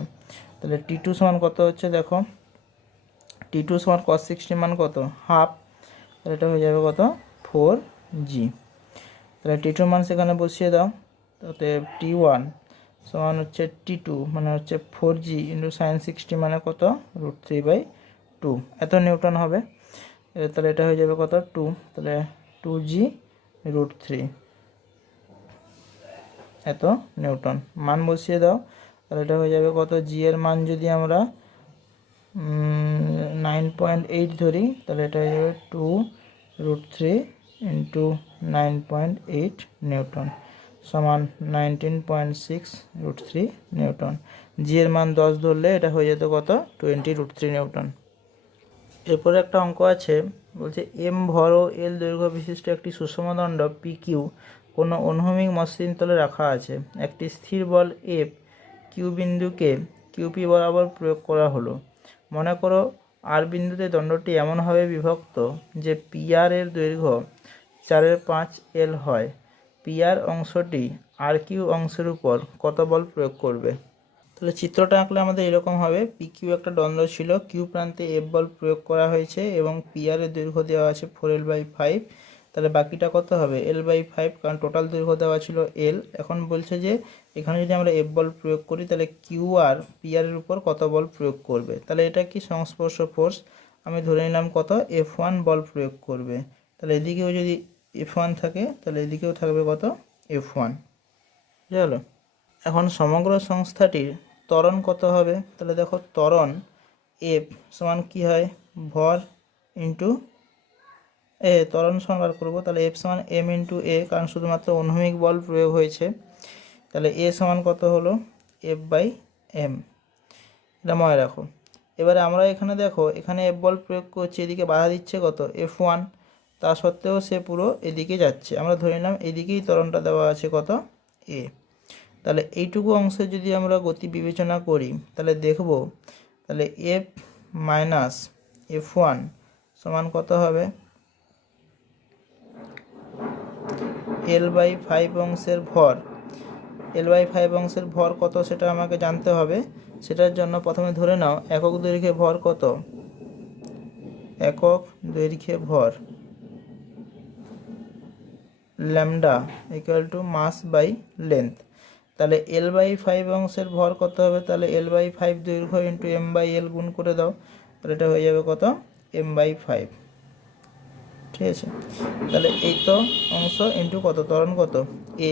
তাহলে T2 সমান কত হচ্ছে দেখো, T2 সমান cos 60 মান কত হাফ, তাহলে এটা হয়ে যাবে কত 4g। তাহলে T2 মান সেখানে বসিয়ে দাও, তাতে T1 সমান হচ্ছে T2 মানে হচ্ছে 4g ইন্টু সাইন 60 মানে কত √3/2, এত নিউটন হবে। তাহলে এটা হয়ে যাবে কত 2, তাহলে 2g √3 এত নিউটন, মান বসিয়ে দাও, তাহলে এটা হয়ে যাবে কত জি এর মান যদি আমরা 9.8 ধরি, তাহলে এটা হয়ে যাবে 2√3 ইন্টু 9.8 নিউটন, সমান 19.6√3 নিউটন। জি এর মান 10 ধরলে এটা হয়ে যেত কত, 20√3 নিউটন। এরপরে একটা অঙ্ক আছে, বলছে এম ভর ও এল দৈর্ঘ্য বিশিষ্ট একটি সুষমদণ্ড পি কিউ কোনো অনুভূমিক মসৃণ তলে রাখা আছে। একটি স্থির বল এফ কিউ বিন্দুকে কিউপি বরাবর প্রয়োগ করা হলো। মনে করো আর বিন্দুতে দণ্ডটি এমনভাবে বিভক্ত যে পি আর এর দৈর্ঘ্য 4/5 এল হয়। পি আর অংশটি আর কিউ অংশের উপর কত বল প্রয়োগ করবে? তাহলে চিত্রটা আঁকলে আমাদের এরকম হবে, পি কিউ একটা দ্বন্দ্ব ছিল, কিউ প্রান্তে এফ বল প্রয়োগ করা হয়েছে এবং পি আর এর দৈর্ঘ্য দেওয়া আছে 4l/5। তাহলে বাকিটা কত হবে, l/5, কারণ টোটাল দৈর্ঘ্য দেওয়া ছিল এল। এখন বলছে যে এখানে যদি আমরা এফ বল প্রয়োগ করি তাহলে কিউ আর পি আর এর উপর কত বল প্রয়োগ করবে। তাহলে এটা কি সংস্পর্শ ফোর্স, আমি ধরে নিলাম কত, F1 বল প্রয়োগ করবে। তাহলে এদিকেও যদি F1 থাকে তাহলে এদিকেও থাকবে কত, F1। বুঝা গেল? এখন সমগ্র সংস্থাটির ত্বরণ কত হবে? তাহলে দেখো ত্বরণ এফ সমান কী হয়, ভর ইন্টু এ, ত্বরণ সমান বার করবো। তাহলে এফ সমান এম ইন্টু এ, কারণ শুধুমাত্র অনুভূমিক বল প্রয়োগ হয়েছে। তাহলে এ সমান কত হলো, F/m। এটা মনে রাখো। এবারে আমরা এখানে দেখো, এখানে এফ বল প্রয়োগ করছি, এদিকে বাধা দিচ্ছে কত, F1। তা সত্ত্বেও সে পুরো এদিকে যাচ্ছে। আমরা ধরে নিলাম এদিকেই ত্বরণটা দেওয়া আছে কত, এ। তাহলে এইটুকু অংশে যদি আমরা গতি বিবেচনা করি তাহলে দেখব, তাহলে এফ মাইনাস F1 সমান কত হবে, l/5 অংশের ভর। l/5 অংশের ভর কত সেটা আমাকে জানতে হবে। সেটার জন্য প্রথমে ধরে নাও একক দৈর্ঘ্যে ভর কত, একক দৈর্ঘ্যে ভর lambda equal to mass by length. তাহলে l/5 অংশের ভর কত হবে, তাহলে l/5 দৈর্ঘ্য ইন্টু m/l গুণ করে দাও, তাহলে এটা হয়ে যাবে কত, m/5। ঠিক আছে, তাহলে এই তো অংশ ইন্টু কত, ত্বরণ কত, এ।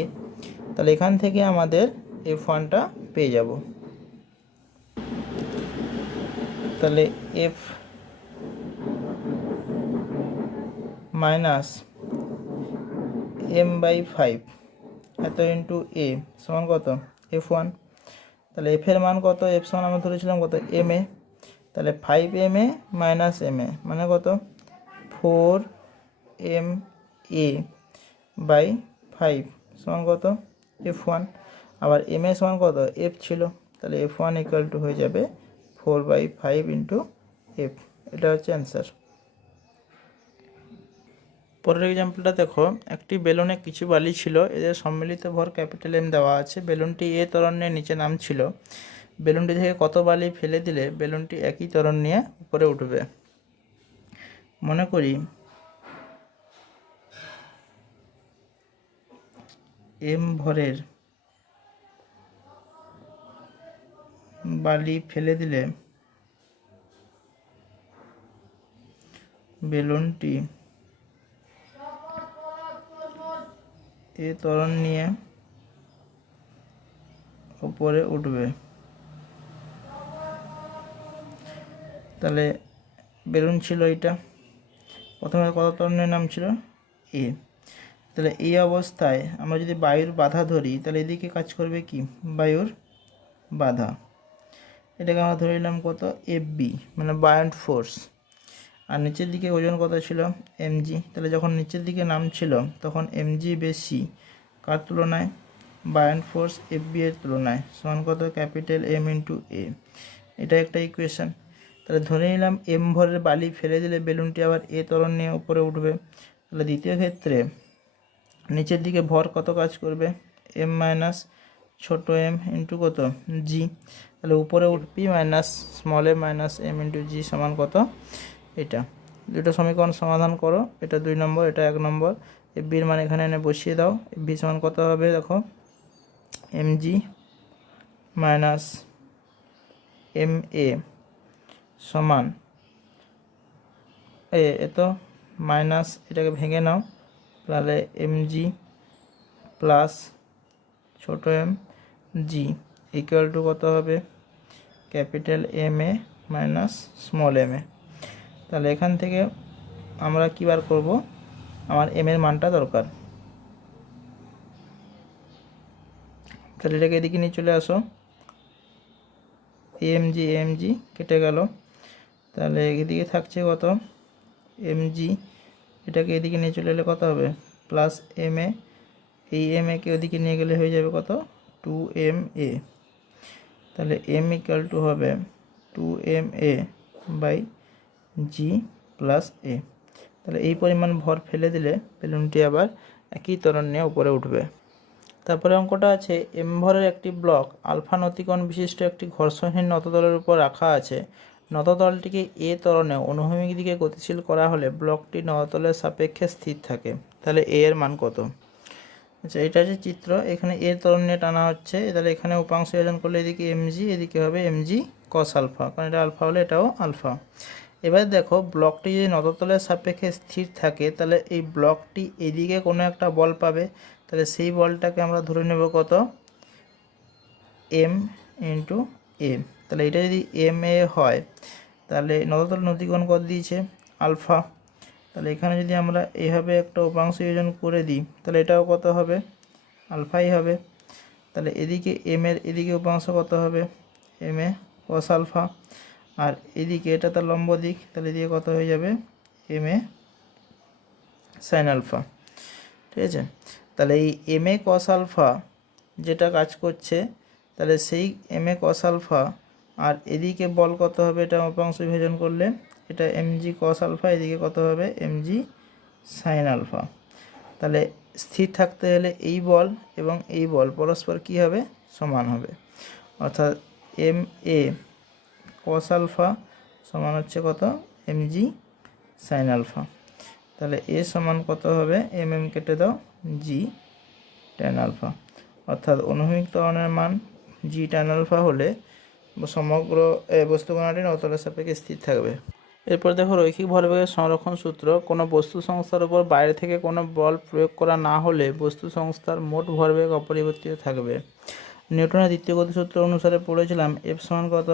তাহলে এখান থেকে আমাদের F1টা পেয়ে যাব। তাহলে এফ মাইনাস m/5 এত ইন্টু এ সমান কত, F1। তাহলে এফ এর মান কত, এফ সমান আমরা ধরেছিলাম কত, এম এ। তাহলে 5ma মাইনাস এম এ মানে কত, 4ma/5 সমান কত, F1। আবার এম এ সমান কত, এফ ছিল, তাহলে F1 ইকুয়াল টু হয়ে যাবে 4/5 ইন্টু এফ। এটা হচ্ছে অ্যান্সার। পরের এক্সাম্পলটা দেখো, একটি বেলুনে কিছু বালি ছিল, এদের সম্মিলিত ভর ক্যাপিটাল এম দেওয়া আছে। বেলুনটি এ ত্বরণ নিয়ে নিচে নামছিল। বেলুনটি থেকে কত বালি ফেলে দিলে বেলুনটি একই ত্বরণ নিয়ে উপরে উঠবে? মনে করি এম ভরের বালি ফেলে দিলে বেলুনটি এ ত্বরণ নিয়ে উপরে উঠবে। তাহলে বেলুন ছিল এইটা, প্রথমে কত ত্বরণের নাম ছিল, এ। তাহলে এই অবস্থায় আমরা যদি বায়ুর বাধা ধরি তাহলে এদিকে কাজ করবে কি, বায়ুর বাধা। এটাকে আমরা ধরে নিলাম কত, FB মানে বায়ান্ট ফোর্স। আর নিচের দিকে ওজন কত ছিল, mg। তাহলে যখন নিচের দিকে নামছিল তখন mg বেশি কার তুলনায়, বায়ান্ট ফোর্স FB এর তুলনায়, সমান কত, ক্যাপিটাল M ইন্টু এ। এটা একটা ইকুয়েশন। তাহলে ধরে নিলাম এম ভরের বালি ফেলে দিলে বেলুনটি আবার এ ত্বরণ নিয়ে উপরে উঠবে। তাহলে দ্বিতীয় ক্ষেত্রে নিচের দিকে ভর কত কাজ করবে, m মাইনাস ছোট m ইন্টু কত, জি। তাহলে উপরে পি মাইনাস স্মল এ মাইনাস এম ইন্টু জি সমান কত, এটা। দুটো সমীকরণ সমাধান করো, এটা 2 নম্বর, এটা 1 নম্বর। এফবির মান এখানে এনে বসিয়ে দাও। এফবি সমান কত হবে, দেখো mg মাইনাস এম এ সমান এত মাইনাস, এটাকে ভেঙে নাও, তাহলে mg প্লাস ছোট এম জি ইকুয়াল টু কত হবে, capital M a minus small M A. তাহলে এখান থেকে আমরা কী বার করব, আমার এম এর মানটা দরকার। তাহলে এটাকে এদিকে নিয়ে চলে আসো, এমজি এমজি কেটে গেল, তাহলে এদিকে থাকছে কত এমজি, এটাকে এদিকে নিয়ে চলে এলে কত হবে প্লাস এম এ, এই এম একে ওদিকে নিয়ে গেলে হয়ে যাবে কত 2ma, তাহলে m ইকুয়াল টু হবে 2ma বাই জি প্লাস এ। তাহলে এই পরিমাণ ভর ফেলে দিলে বেলুনটি আবার একই ত্বরণ নিয়ে উপরে উঠবে। তারপরে অঙ্কটা আছে এম ভরের একটি ব্লক আলফা নতিকোণ বিশিষ্ট একটি ঘর্ষণহীন নততলের উপর রাখা আছে। নততলটিকে এ ত্বরণে অনুভূমিক দিকে গতিশীল করা হলে ব্লকটি নততলের সাপেক্ষে স্থির থাকে। তাহলে এ এর মান কত? আচ্ছা, এটা যে চিত্র, এখানে এ ত্বরণ নিয়ে টানা হচ্ছে, তাহলে এখানে উপাংশ যোজন করলে এদিকে এমজি, এদিকে হবে এমজি কস আলফা, কারণ এটা আলফা হলে এটাও আলফা। এবার দেখো ব্লকটি যদি নততলের সাপেক্ষে স্থির থাকে তাহলে এই ব্লকটি এদিকে কোনো একটা বল পাবে, তাহলে সেই বলটাকে আমরা ধরে নেব কত এম ইন্টু এ। তাহলে এটা যদি এম এ হয় তাহলে নততল নতিকোণ কত দিয়েছে আলফা, তাহলে এখানে যদি আমরা এইভাবে একটা উপাংশ যোজন করে দিই তাহলে এটাও কত হবে আলফাই হবে। তাহলে এদিকে এম এর এদিকে উপাংশ কত হবে এম এ কস আলফা, আর এদিকে এটা তার লম্ব দিক, তাহলে এদিকে কত হয়ে যাবে এম এ সাইন আলফা। ঠিক আছে, তাহলে এই এম এ কস আলফা যেটা কাজ করছে, তাহলে সেই এম এ কস আলফা আর এদিকে বল কত হবে এটা উপাংশ বিভাজন করলে এটা এমজি কস আলফা, এদিকে কত হবে এমজি সাইন আলফা। তাহলে স্থির থাকতে হলে এই বল এবং এই বল পরস্পর কী হবে সমান হবে, অর্থাৎ এম এ কস আলফা সমান হচ্ছে কত এমজি সাইন আলফা। তাহলে এ সমান কত হবে এম এম কেটে দাও জি ট্যান আলফা, অর্থাৎ অনুভূমিক ত্বরণের মান জি ট্যান আলফা হলে সমগ্র বস্তুকণাটি নততলের সাপেক্ষে স্থির থাকবে। এরপর দেখো রৈখিক ভরবেগের সংরক্ষণ সূত্র। কোনো বস্তু সংস্থার উপর বাইরে থেকে কোনো বল প্রয়োগ করা না হলে বস্তু সংস্থার মোট ভরবেগ অপরিবর্তিত থাকবে। নিউটনের দ্বিতীয় গতিসূত্র অনুসারে পড়েছিলাম এফ সমান কত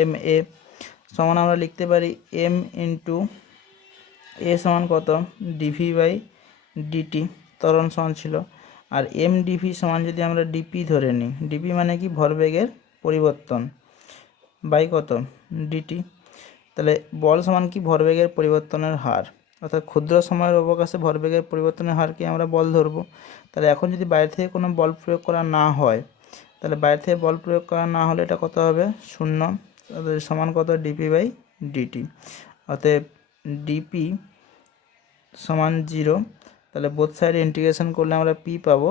এম এ সমান আমরা লিখতে পারি এম ইন্টু এ সমান কত ডিভি বাই ডিটি, ত্বরণ সমান ছিল, আর এম ডিভি সমান যদি আমরা ডিপি ধরে নিই, ডিপি মানে কি ভরবেগের পরিবর্তন বাই কত ডিটি, তাহলে বল সমান কি ভরবেগের পরিবর্তনের হার, অর্থাৎ ক্ষুদ্র সময়ের অবকাশে ভরবেগের পরিবর্তনের হারকে আমরা বল ধরবো। তাহলে এখন যদি বাইরে থেকে কোনো বল প্রয়োগ করা না হয় তাহলে বাইরে থেকে বল প্রয়োগ করা না হলে এটা কত হবে শূন্য, সমান কত ডিপি বাই ডিটি, অতএব ডিপি সমান 0। তাহলে বোথ সাইডে ইন্টিগ্রেশন করলে আমরা পি পাবো,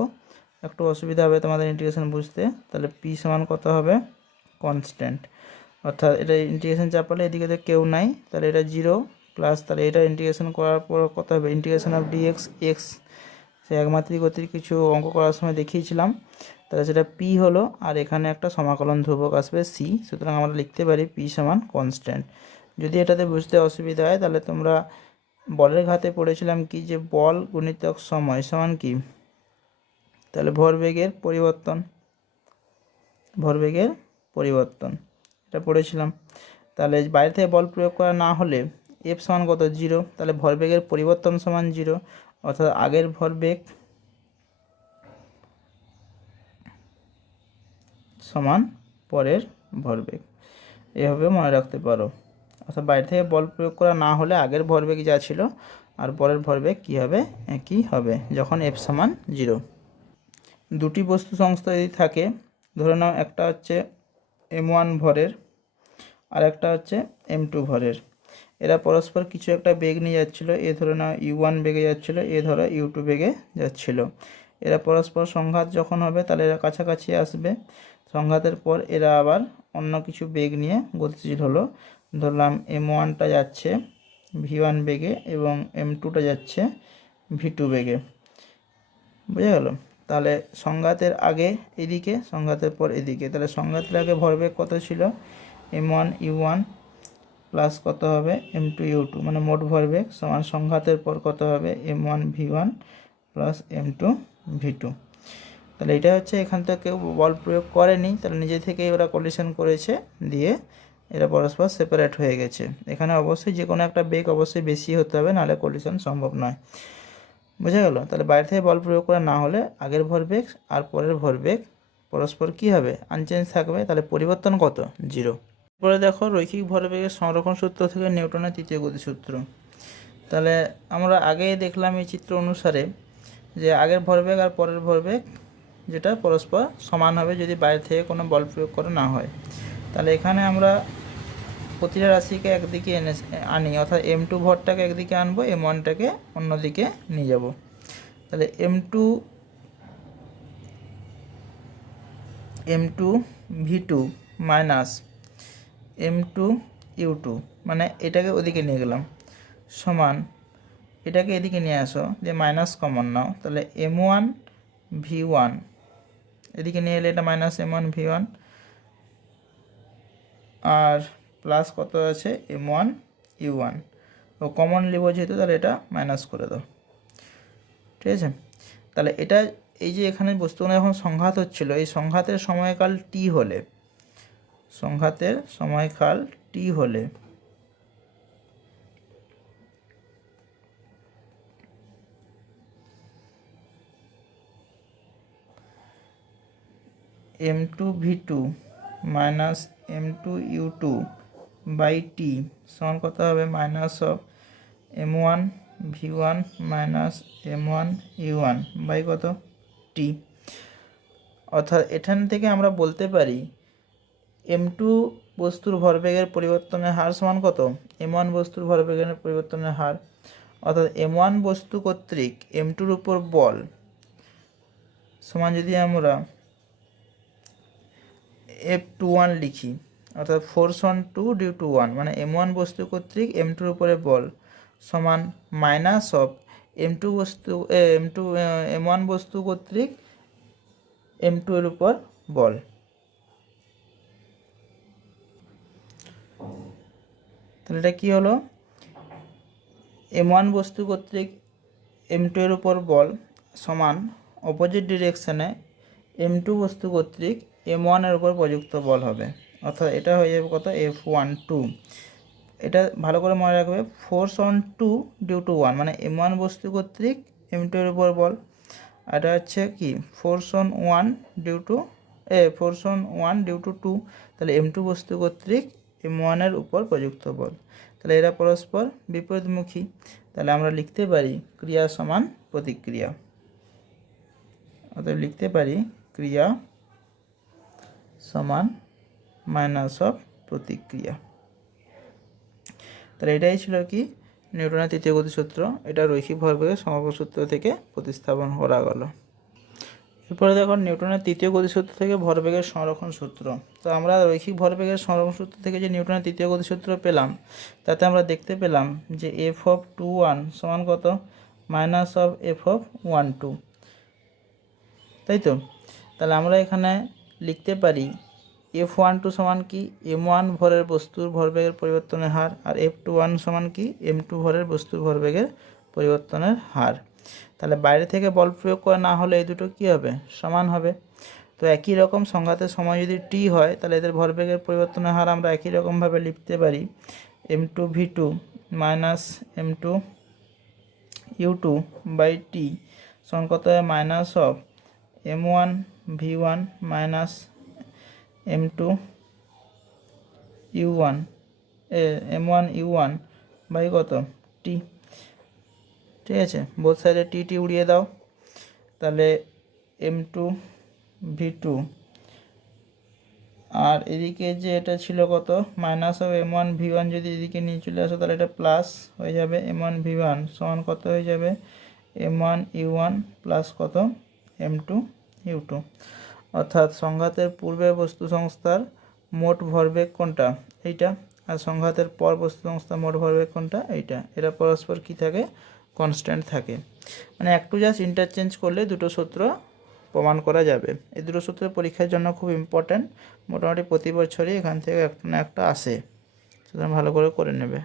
একটু অসুবিধা হবে তোমাদের ইন্টিগ্রেশন বুঝতে। তাহলে পি সমান কত হবে কনস্ট্যান্ট, অর্থাৎ এটা ইন্টিগ্রেশন চাপালে এদিকে তো কেউ নাই, তাহলে এটা 0 প্লাস, তাহলে এটা ইন্টিগ্রেশন করার পর কত হবে ইন্টিগ্রেশন অফ ডিএক্স এক্স, সে একমাত্রিক গতির কিছু অঙ্ক করার সময় দেখিয়েছিলাম, তাহলে সেটা পি হলো, আর এখানে একটা সমাকলন ধ্রুবক আসবে সি, সুতরাং আমরা লিখতে পারি পি সমান কনস্ট্যান্ট। যদি এটাতে বুঝতে অসুবিধা হয় তাহলে তোমরা বলের ঘাতে পড়েছিলাম কি যে বল গুণিতক সময় সমান কি, তাহলে ভরবেগের পরিবর্তন এটা পড়েছিলাম। তাহলে বাইরে থেকে বল প্রয়োগ করা না হলে এফ সমান কত 0, তাহলে ভরবেগের পরিবর্তন সমান 0, অর্থাৎ আগের ভরবেগ সমান পরের ভরবেগ, এভাবে মনে রাখতে পারো। অর্থাৎ বাইরে থেকে বল প্রয়োগ করা না হলে আগের ভরবেগ যা ছিল আর পরের ভরবেগ কী হবে একই হবে যখন এফ সমান 0। দুটি বস্তু সংস্থা যদি থাকে, ধরে নাও একটা হচ্ছে m1 ভরের আর একটা হচ্ছে m2 ভরের, এরা পরস্পর কিছু একটা বেগ নিয়ে যাচ্ছিল, এ ধরে নাও u1 বেগে যাচ্ছিল, এ ধরো u2 বেগে যাচ্ছিল, এরা পরস্পর সংঘাত যখন হবে তাহলে এরা কাছাকাছি আসবে, সংঘাতের পর এরা আবার অন্য কিছু বেগ নিয়ে গতিশীল হলো, ধরলাম m1টা যাচ্ছে v1 বেগে এবং m2টা যাচ্ছে v2 বেগে, বুঝে গেল। তাহলে সংঘাতের আগে এদিকে, সংঘাতের পর এদিকে, তাহলে সংঘাতের আগে ভরবেগ কত ছিল m1 u1 প্লাস কত হবে m2 u2, মানে মোট ভরবেগ সমান সংঘাতের পর কত হবে m1 v1 plus m2 v2। তাহলে এটা হচ্ছে এখান থেকে কেউ বল প্রয়োগ করেনি, তাহলে নিজে থেকেই ওরা কলিশন করেছে, দিয়ে এরা পরস্পর সেপারেট হয়ে গেছে। এখানে অবশ্যই যে কোনো একটা বেগ অবশ্যই বেশি হতে হবে, নাহলে কলিশন সম্ভব নয়, বুঝে গেল। তাহলে বাইরে থেকে বল প্রয়োগ করা না হলে আগের ভরবেগ আর পরের ভরবেগ পরস্পর কী হবে, আনচেঞ্জ থাকবে। তাহলে পরিবর্তন কত, 0। এরপরে দেখো রৈখিক ভরবেগের সংরক্ষণ সূত্র থেকে নিউটনের তৃতীয় গতিসূত্র। তাহলে আমরা আগেই দেখলাম এই চিত্র অনুসারে যে আগের ভরবেগ আর পরের ভরবেগ যেটা পরস্পর সমান হবে যদি বাইরে থেকে কোনো বল প্রয়োগ করা না হয়। তাহলে এখানে আমরা প্রতিটা রাশিকে একদিকে আনি, অর্থাৎ M2 ভরটাকে একদিকে আনবো, M1টাকে অন্যদিকে নিয়ে যাব। তাহলে M2 V2 minus M2 U2 মানে এটাকে ওদিকে নিয়ে গেলাম, সমান এটাকে এদিকে নিয়ে আসো, দিয়ে মাইনাস কমন নাও। তাহলে M1 V1 এদিকে নিয়ে এলে এটা মাইনাস M1 V1 আর প্লাস কত আছে M1 U1, ও কমন লিব যেহেতু তাহলে এটা মাইনাস করে দাও, ঠিক আছে। তাহলে এটা এই যে এখানে বস্তুগুলো যখন সংঘাত হচ্ছিল, এই সংঘাতের সময়কাল T হলে, সংঘাতের সময়কাল T হলে M2 V2 minus M2 U2 by T সমান কত হবে, minus of M1 V1 minus M1 U1 by কত T। অর্থাৎ এখান থেকে আমরা বলতে পারি M2 বস্তুর ভরবেগের পরিবর্তনের হার সমান কত, M1 বস্তুর ভরবেগের পরিবর্তনের হার। অর্থাৎ M1 বস্তু কর্তৃক M2-র উপর বল সমান যদি আমরা F21 লিখি, অর্থাৎ ফোর্স অন 2 ডিউ টু 1 মানে M1 বস্তু কর্তৃক M2-র উপরে বল সমান মাইনাস অফ M1 বস্তু কর্তৃক M2-এর উপর বল। তাহলে এটা কী হলো, M1 বস্তু কর্তৃক M2-এর উপর বল সমান অপোজিট ডিরেকশানে M2 বস্তু কর্তৃক M1-এর উপর প্রযুক্ত বল হবে। অর্থাৎ এটা হয়ে যাবে কত, F12। এটা ভালো করে মনে রাখবে, ফোর্স অন 2 ডিউ টু 1 মানে M1 বস্তু কর্তৃক M2-এর উপর বল, আর এটা হচ্ছে কি ফোর্স অন 1 ডিউ টু 2 তাহলে M2 বস্তু কর্তৃক M1-এর উপর প্রযুক্ত বল। তাহলে এরা পরস্পর বিপরীতমুখী। তাহলে আমরা লিখতে পারি ক্রিয়া সমান প্রতিক্রিয়া। অতএব লিখতে পারি ক্রিয়া সমান মাইনাস অফ প্রতিক্রিয়া। তাহলে এটাই ছিল কি নিউটনের তৃতীয় গতিসূত্র। এটা রৈখিক ভরবেগের সংরক্ষণ সূত্র থেকে প্রতিস্থাপন করা গেল। এরপরে দেখো নিউটনের তৃতীয় গতিসূত্র থেকে ভরবেগের সংরক্ষণ সূত্র। তো আমরা রৈখিক ভরবেগের সংরক্ষণ সূত্র থেকে যে নিউটনের তৃতীয় গতিসূত্র পেলাম, তাতে আমরা দেখতে পেলাম যে F(21) সমান কত, মাইনাস অফ F(12), তাই তো। তাহলে আমরা এখানে লিখতে পারি F12 সমান কি, M1 ভরের বস্তুর ভরবেগের পরিবর্তনের হার, আর F21 সমান কি, M2 ভরের বস্তুর ভরবেগের পরিবর্তনের হার। তাহলে বাইরে থেকে বল প্রয়োগ করা না হলে এই দুটো কী হবে, সমান হবে। তো একই রকম সংঘাতের সময় যদি T হয়, তাহলে এদের ভরবেগের পরিবর্তনের হার আমরা একই রকমভাবে লিখতে পারি M2 V2 minus M2 U2 by T সমান কত হয়, minus of M1 V1 minus M1 U1 by কত T। ঠিক আছে, বোথ সাইডে টি উড়িয়ে দাও। তাহলে M2 V2 আর এদিকে যে এটা ছিল কত, মাইনাস অফ M1 V1 যদি এদিকে নিয়ে চলে আসো তাহলে এটা প্লাস হয়ে যাবে M1 V1 সমান কত হয়ে যাবে, M1 U1 প্লাস কত M2 U2। অর্থাৎ সংঘাতের পূর্বে বস্তু সংস্থার মোট ভরবেগ কোনটা, এইটা, আর সংঘাতের পর বস্তু সংস্থার মোট ভরবেগ কোনটা, এইটা। এরা পরস্পর কি থাকে, কনস্ট্যান্ট থাকে। মানে একটু জাস্ট ইন্টারচেঞ্জ করলে দুটো সূত্র প্রমাণ করা যাবে। এই দুটো সূত্র পরীক্ষার জন্য খুব ইম্পর্ট্যান্ট, মোটামুটি প্রতি বছরই এখান থেকে একটা না একটা আসে, সুতরাং ভালো করে নেবে।